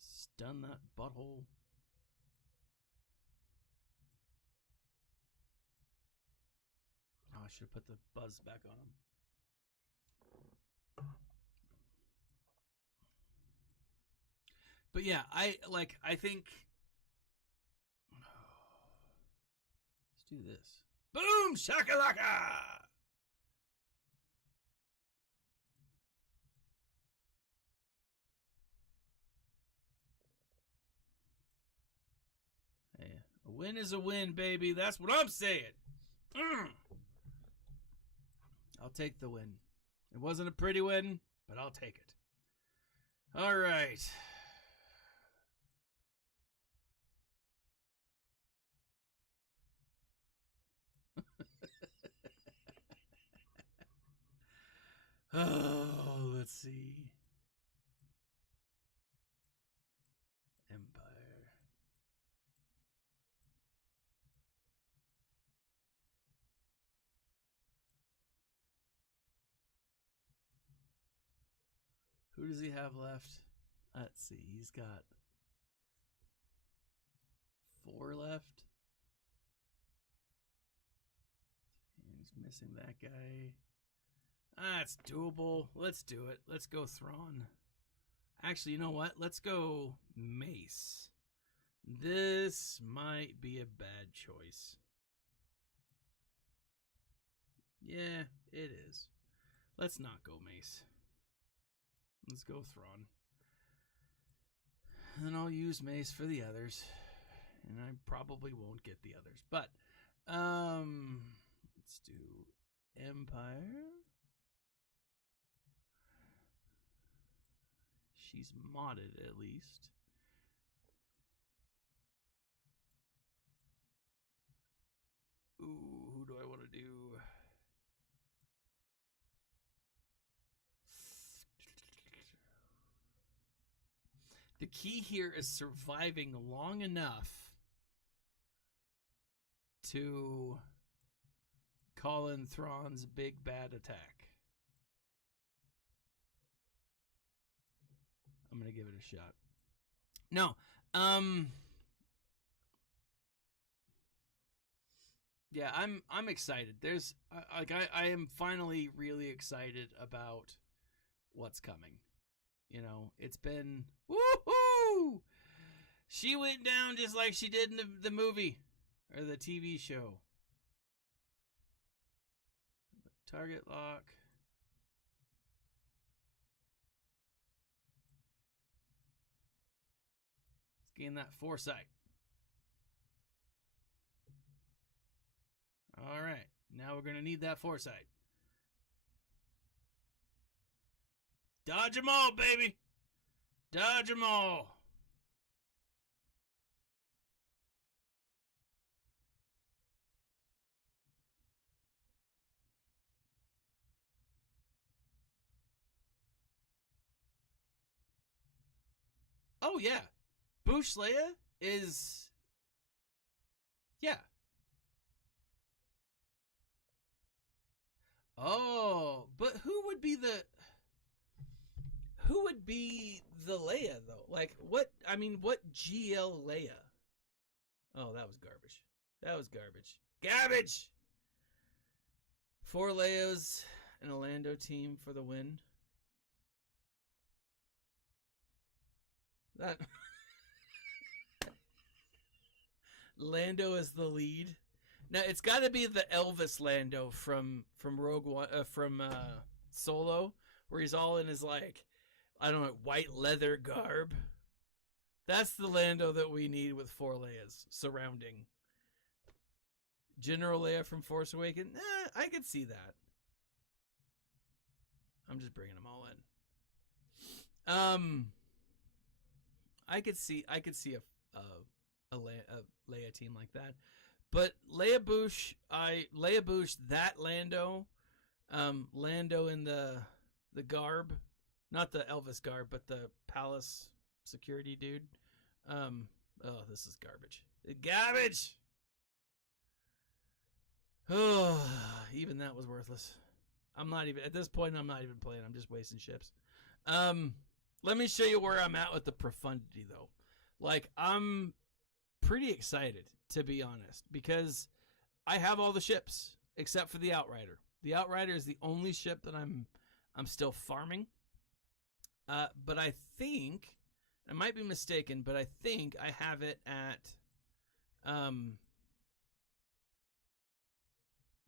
Stun that butthole. Oh, I should have put the buzz back on him. But yeah, I think let's do this. Boom shakalaka. Hey, a win is a win, baby. That's what I'm saying. I'll take the win. It wasn't a pretty win, but I'll take it. All right. Oh, let's see. Empire. Who does he have left? Let's see. He's got 4 left. He's missing that guy. It's doable. Let's do it. Let's go Thrawn. Actually, you know what? Let's go Mace. This might be a bad choice. Yeah, it is. Let's not go Mace. Let's go Thrawn. And I'll use Mace for the others. And I probably won't get the others. But, let's do Empire. She's modded, at least. Ooh, who do I want to do? The key here is surviving long enough to call in Thrawn's big bad attack. I'm going to give it a shot. No. Yeah, I'm excited. There's I am finally really excited about what's coming. You know, it's been woohoo. She went down just like she did in the movie or the TV show. Target lock. Let's gain that foresight. All right. Now we're going to need that foresight. Dodge them all, baby. Dodge them all. Oh, yeah. Boush Leia is... Yeah. Oh, but who would be the Leia though? Like what? I mean, what GL Leia? Oh, that was garbage. That was garbage. Garbage. 4 Leias and a Lando team for the win. That Lando is the lead. Now it's got to be the Elvis Lando from Rogue One, from Solo, where he's all in his like, I don't know, white leather garb. That's the Lando that we need with 4 Leias surrounding. General Leia from Force Awakens. I could see that. I'm just bringing them all in. I could see a Leia team like that. But Leia Boush, that Lando, Lando in the garb, not the Elvis garb, but the palace security dude. Oh, this is garbage. Garbage. Oh, even that was worthless. I'm not even at this point. I'm not even playing. I'm just wasting ships. Let me show you where I'm at with the profundity, though. Like, I'm pretty excited, to be honest, because I have all the ships except for the Outrider. The Outrider is the only ship that I'm still farming. But I think, I might be mistaken, but I think I have it at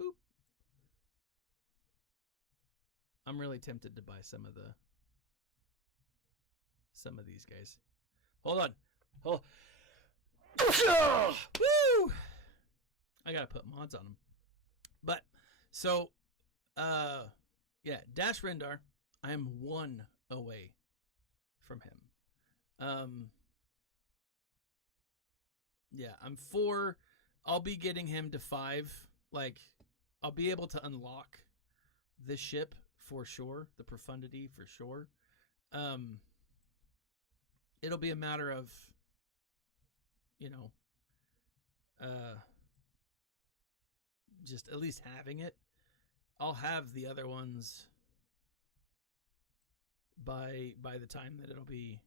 boop. I'm really tempted to buy some of these guys. Hold on. Woo! I gotta put mods on them. But so, yeah, Dash Rendar. I am 1 away from him. Yeah, I'm 4. I'll be getting him to 5. Like, I'll be able to unlock this ship for sure. The profundity for sure. It'll be a matter of, just at least having it. I'll have the other ones by the time that it'll be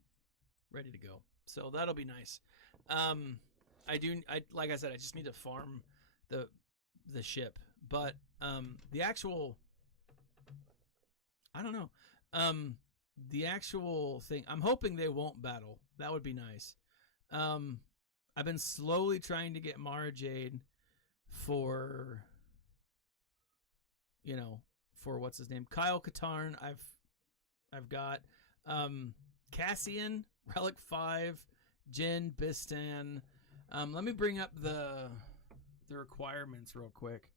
ready to go. So that'll be nice. Like I said, I just need to farm the ship. But the actual, I don't know. The actual thing, I'm hoping they won't battle. That would be nice. I've been slowly trying to get Mara Jade for what's his name? Kyle Katarn. I've got Cassian, Relic 5, Jin, Bistan. Let me bring up the requirements real quick,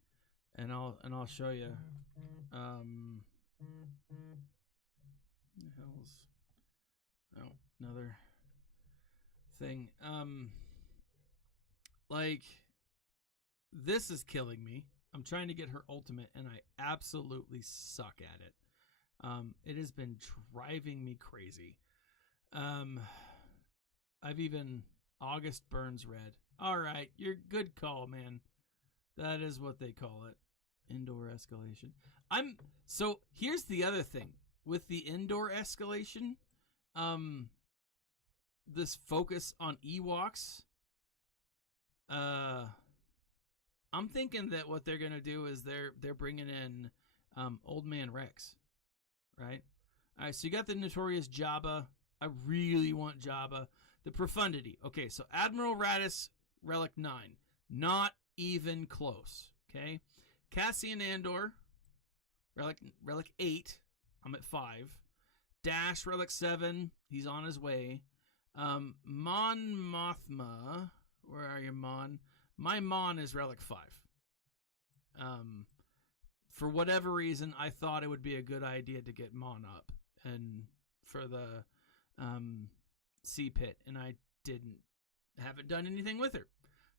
and I'll show you. The hell's another thing. Like, this is killing me. I'm trying to get her ultimate, and I absolutely suck at it. It has been driving me crazy. I've even August burns red. All right, you're good call, man. That is what they call it. Indoor escalation. So here's the other thing with the indoor escalation. This focus on Ewoks. I'm I'm thinking that what they're gonna do is they're bringing in Old Man Rex, right? All right, so you got the notorious Jabba. I really want Jabba. The Profundity. Okay, so Admiral Raddus, Relic 9. Not even close. Okay, Cassian Andor, Relic 8. I'm at 5. Dash, Relic 7. He's on his way. Mon Mothma. Where are you, Mon? My Mon is Relic 5. For whatever reason, I thought it would be a good idea to get Mon up and for the Sea Pit, and I haven't done anything with her.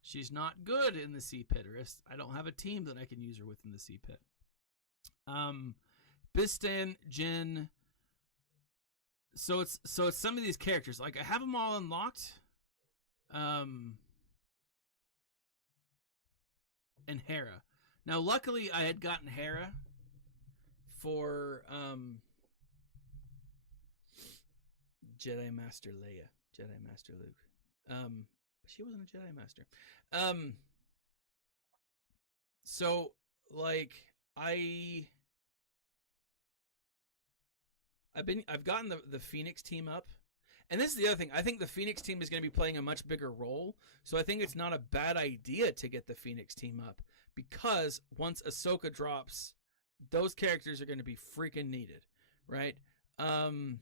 She's not good in the Sea Pit, or I don't have a team that I can use her with in the Sea Pit. Bistan, Jin. So it's some of these characters. Like I have them all unlocked. And Hera. Now, luckily, I had gotten Hera for Jedi Master Leia, Jedi Master Luke. She wasn't a Jedi Master. So like I've gotten the Phoenix team up. And this is the other thing. I think the Phoenix team is going to be playing a much bigger role. So I think it's not a bad idea to get the Phoenix team up. Because once Ahsoka drops, those characters are going to be freaking needed. Right? But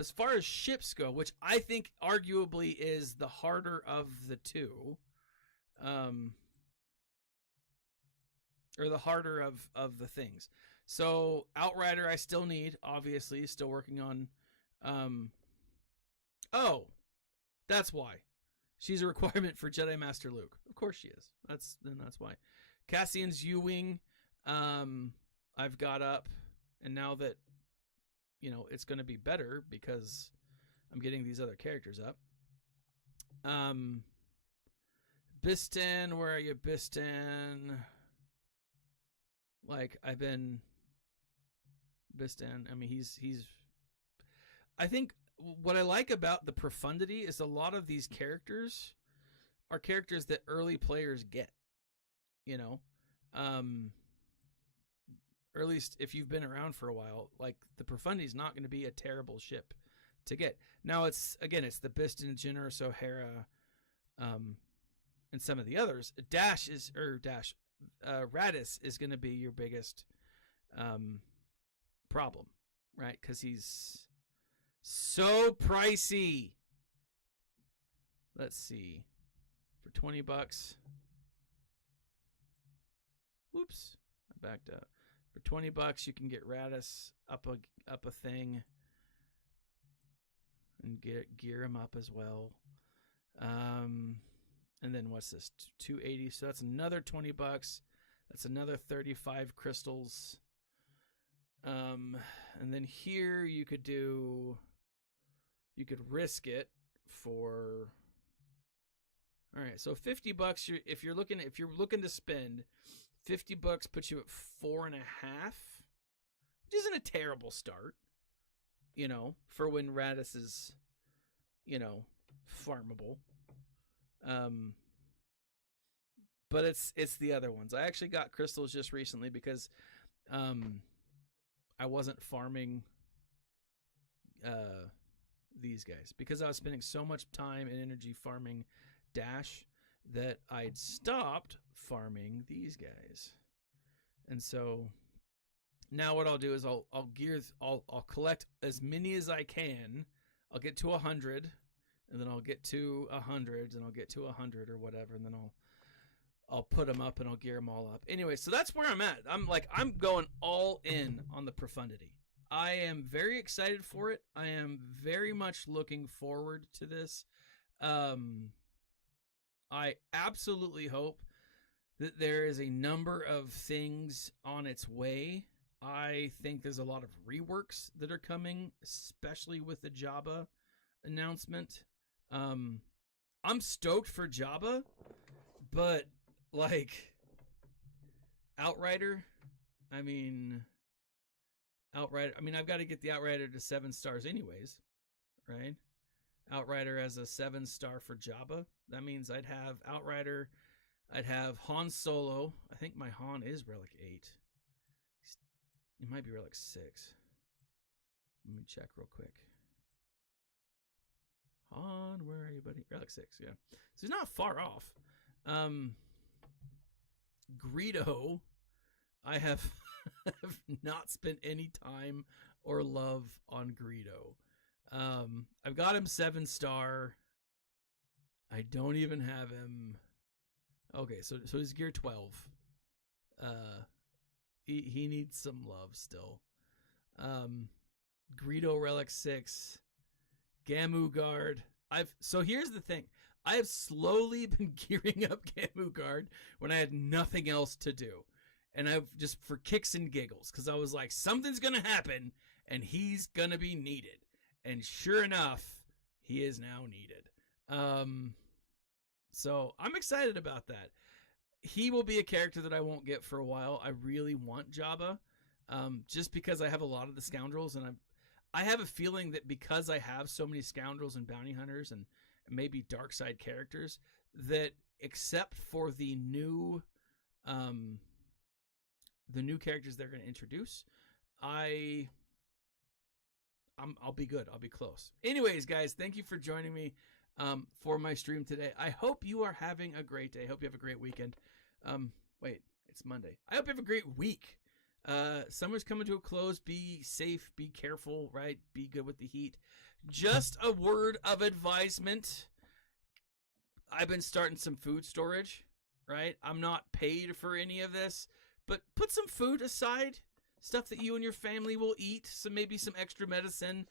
as far as ships go, which I think arguably is the harder of the two. Or the harder of the things. So Outrider I still need, obviously, still working on oh, that's why. She's a requirement for Jedi Master Luke. Of course she is. That's why. Cassian's U-Wing I've got up, and now that it's going to be better because I'm getting these other characters up. Bistan, where are you, Bistan? Like I've been Bistan. I mean, he's. I think what I like about the Profundity is a lot of these characters are characters that early players get. Or at least if you've been around for a while, like the Profundity is not going to be a terrible ship to get. Now it's the Bistan, Jyn Erso, Hera, and some of the others. Raddus is going to be your biggest problem, right? Because he's so pricey. Let's see. For $20. Whoops. I backed up. For $20, you can get Raddus up a thing and gear him up as well. And then what's this? $280. So that's another $20. That's another 35 crystals. And then here you could risk it for. All right, so $50. If you're looking to spend, $50 puts you at 4.5, which isn't a terrible start. For when Raddus is, farmable. But it's the other ones. I actually got crystals just recently because I wasn't farming these guys because I was spending so much time and energy farming Dash that I'd stopped farming these guys. And so now what I'll do is I'll collect as many as I can. I'll get to 100, and then I'll get to 100, and I'll get to 100 or whatever, and then I'll put them up and I'll gear them all up. Anyway, so that's where I'm at. I'm going all in on the Profundity. I am very excited for it. I am very much looking forward to this. I absolutely hope that there is a number of things on its way. I think there's a lot of reworks that are coming, especially with the Jabba announcement. I'm stoked for Jabba, but Outrider, I've got to get the Outrider to 7 stars anyways, right? Outrider as a 7-star for Jabba. That means I'd have Outrider. I'd have Han Solo. I think my Han is Relic 8. It might be Relic 6. Let me check real quick. Han, where are you, buddy? Relic 6, yeah. So he's not far off. Greedo, I have not spent any time or love on Greedo. I've got him 7-star. I don't even have him. Okay, so he's gear 12. He needs some love still. Greedo Relic 6. Gamu Guard. So here's the thing. I have slowly been gearing up Gamu Guard when I had nothing else to do. And I've just for kicks and giggles, because I was like, something's going to happen and he's going to be needed. And sure enough, he is now needed. So I'm excited about that. He will be a character that I won't get for a while. I really want Jabba, just because I have a lot of the scoundrels, and I have a feeling that because I have so many scoundrels and bounty hunters and maybe dark side characters, that except for the new characters they're going to introduce, I'll be good. I'll be close. Anyways, guys, thank you for joining me for my stream today. I hope you are having a great day. I hope you have a great weekend. Wait, it's Monday. I hope you have a great week. Summer's coming to a close. Be safe, be careful, right? Be good with the heat. Just a word of advisement. I've been starting some food storage, right? I'm not paid for any of this, but put some food aside, stuff that you and your family will eat. Maybe some extra medicine.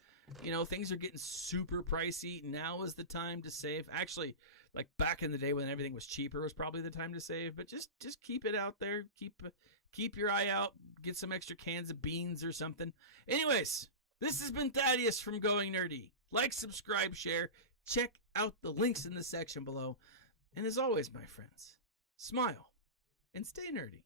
Things are getting super pricey. Now is the time to save. Actually, like back in the day when everything was cheaper was probably the time to save, but just keep it out there. Keep your eye out. Get some extra cans of beans or something. Anyways, this has been Thaddeus from Going Nerdy. Like, subscribe, share. Check out the links in the section below. And as always, my friends, smile and stay nerdy.